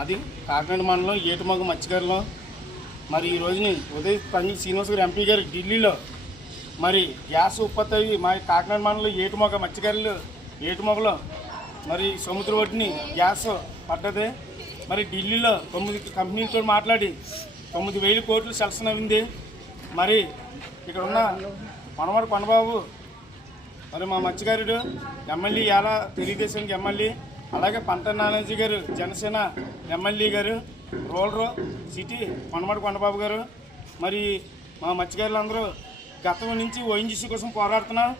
అది కాకినాడ మండలం ఏటుమగ మత్స్యకారులం. మరి ఈ రోజుని ఉదయ్ పంజి శ్రీనివాస్ గారు ఎంపీ గారు ఢిల్లీలో. మరి గ్యాస్ ఉత్పత్తి అయ్యి మా కాకినాడ మండలం ఏటుమొగ మత్స్యకారులు ఏటుమొగలో. మరి సముద్ర ఒడ్డుని గ్యాస్ పడ్డది. మరి ఢిల్లీలో తొమ్మిది కంపెనీలతో మాట్లాడి తొమ్మిది వేల కోట్లు సెలక్షన్ అయింది. మరి ఇక్కడ ఉన్న మనవాడు కొండబాబు మరి మా మత్స్యకారుడు ఎమ్మెల్యే ఎలా తెలుగుదేశానికి ఎమ్మెల్యే అలాగే Panta Nanaji garu Janasena MLA garu rural city Kondamadi Kondababu garu మరి మా మత్స్యకారులు అందరూ గతం నుంచి ఓఎన్జీసీ కోసం పోరాడుతున్నాం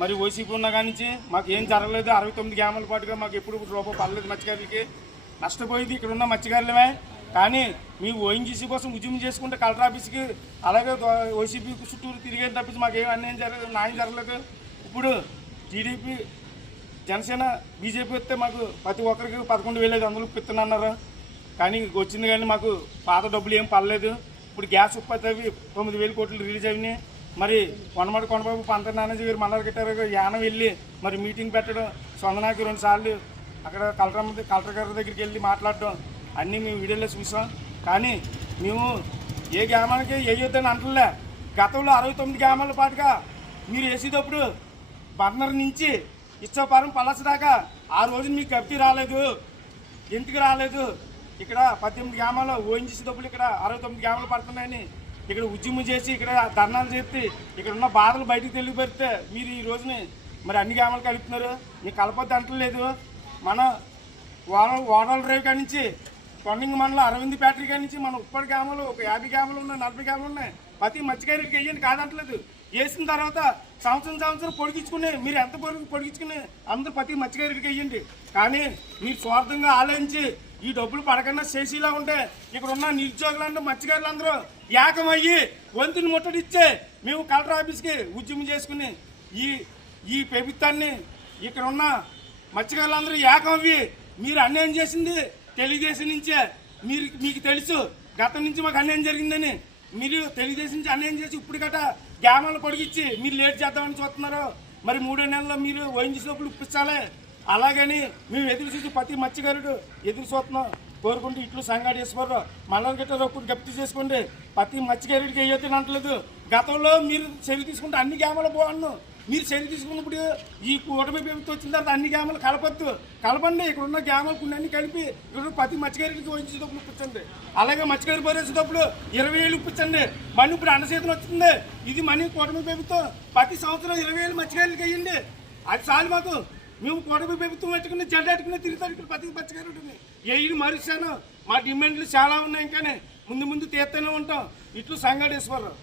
మరి ఓసీపీ ఉన్న కాడి నుంచి మాకు ఏం జరగలేదు. అరవై తొమ్మిది గ్రామాల పాటుగా మాకు ఎప్పుడు రూపాయి పడలేదు మత్స్యకారులకి. నష్టపోయేది ఇక్కడ ఉన్న మత్స్యకారులమే. కానీ మీ ఓఎన్జీసీ కోసం ఉద్యమం చేసుకుంటే కలెక్టర్ ఆఫీస్కి అలాగే ఓసీపీ చుట్టూరు తిరిగేది తప్పించి మాకు ఏం అన్యాయం జరగలేదు న్యాయం జరగలేదు. ఇప్పుడు టీడీపీ జనసేన బీజేపీ వస్తే మాకు ప్రతి ఒక్కరికి పదకొండు వేలు ఐదు వందలు పెత్తనన్నారు కానీ వచ్చింది కానీ మాకు పాత డబ్బులు ఏం పడలేదు. ఇప్పుడు గ్యాస్ ఉత్పత్తి అవి తొమ్మిది వేలు కోట్లు రిలీజ్ అయినాయి. మరి కొండమాడి కొండబాబు పంత నానాజీ గారు మల్లారి గిట్టారు యానం వెళ్ళి మరి మీటింగ్ పెట్టడం సొందనాకి రెండు సార్లు అక్కడ కలెక్టర్ కలెక్టర్ గారి దగ్గరికి వెళ్ళి మాట్లాడడం అన్నీ మేము వీడియోలో చూసాం. కానీ మేము ఏ గ్రామానికి ఏ యుద్ధాన్ని అంటలే గతంలో అరవై తొమ్మిది గ్రామాల పాటుగా మీరు వేసేటప్పుడు బర్నర్ నుంచి ఇచ్చపారం పలస దాకా ఆ రోజున మీకు కబ్జీ రాలేదు ఇంటికి రాలేదు. ఇక్కడ పద్దెనిమిది గ్రామాలు ఓఎన్జీసీ డబ్బులు ఇక్కడ అరవై తొమ్మిది గ్రామాలు పడుతున్నాయని ఇక్కడ ఉద్యమం చేసి ఇక్కడ ధర్నాలు చేసి ఇక్కడ ఉన్న బాధలు బయటకు తెలియపెడితే మీరు ఈ రోజుని మరి అన్ని గ్రామాలు కలుపుతున్నారు. మీకు కలపొద్దు అంటలేదు మన ఓడల ఓడల రేవు కాడి నుంచి కొండింగ్ మండలం అరవింద్ ఫ్యాక్టరీ కాడి నుంచి మన ఉప్పటి గ్రామాలు ఒక యాభై గ్రామాలు ఉన్నాయి నలభై గ్రామాలు ఉన్నాయి. ప్రతి మత్స్యకారికి వెయ్యండి కాదంటలేదు. వేసిన తర్వాత సంవత్సరం సంవత్సరం పొడిగించుకుని మీరు ఎంత పొడిగి పొడిగించుకుని అందరూ ప్రతి మత్స్యకారికి అయ్యండి కానీ మీరు స్వార్థంగా ఆలోచించి ఈ డబ్బులు పడకుండా చేసేలా ఉంటే ఇక్కడ ఉన్న నిరుద్యోగులందరూ మత్స్యకారులందరూ ఏకమయ్యి వంతుని ముట్టడిచ్చే మేము కలెక్టర్ ఆఫీస్కి ఉద్యమం చేసుకుని ఈ ఈ ప్రభుత్వాన్ని ఇక్కడ ఉన్న మత్స్యకారులందరూ ఏకమవి మీరు అన్యాయం చేసింది తెలుగుదేశం నుంచే మీరు మీకు తెలుసు. గతం నుంచి మాకు అన్యాయం జరిగిందని మీరు తెలుగుదేశం నుంచి అన్యాయం చేసి ఇప్పుడు గట గ్యామాలు పొడిగించి మీరు లేట్ చేద్దామని చూస్తున్నారు. మరి మూడో నెలల్లో మీరు ఓఎన్జీసీ లోపల ఇప్పించాలి. అలాగని మేము ఎదురు చూసి ప్రతి మత్స్యకారుడు ఎదురు చూస్తున్నాం. కోరుకుంటూ ఇట్లు సంగాడేశ్వరరావు మళ్ళీ గట్ట ఒప్పుడు గప్తి చేసుకోండి. ప్రతి మత్స్యకారుడికి వేయొద్దని అంటలేదు. గతంలో మీరు చర్య తీసుకుంటే అన్ని గ్యామాలు బాగున్నాను మీరు చర్య తీసుకున్నప్పుడు ఈ కూటమి ప్రభుత్వం వచ్చిన తర్వాత అన్ని గ్రామాలు కలపద్దు. కలపండి ఇక్కడ ఉన్న గ్రామాలకు అన్ని కలిపి ఇక్కడ ప్రతి మత్స్యకారుడికి వహించేటప్పుడు డబ్బులు ఇప్పించండి. అలాగే మత్స్యకారు పోరేసే ఇరవై వేలు ఇప్పించండి. మన ఇప్పుడు అన్నసేతం వచ్చింది ఇది మనీ కూటమి ప్రభుత్వం ప్రతి సంవత్సరం ఇరవై వేలు మత్స్యకారులకి అయ్యండి అది చాలు మాకు. మేము కూటమి ప్రభుత్వం పెట్టుకుని జెండా పెట్టుకుని తిరుగుతారు ఇక్కడ ప్రతి మత్స్యకారుడిని. ఏది మరిచాను మా డిమాండ్లు చాలా ఉన్నాయి ఇంకానే. ముందు ముందు తీస్తూనే ఉంటాం. ఇట్లు సంగాడేశ్వరరావు.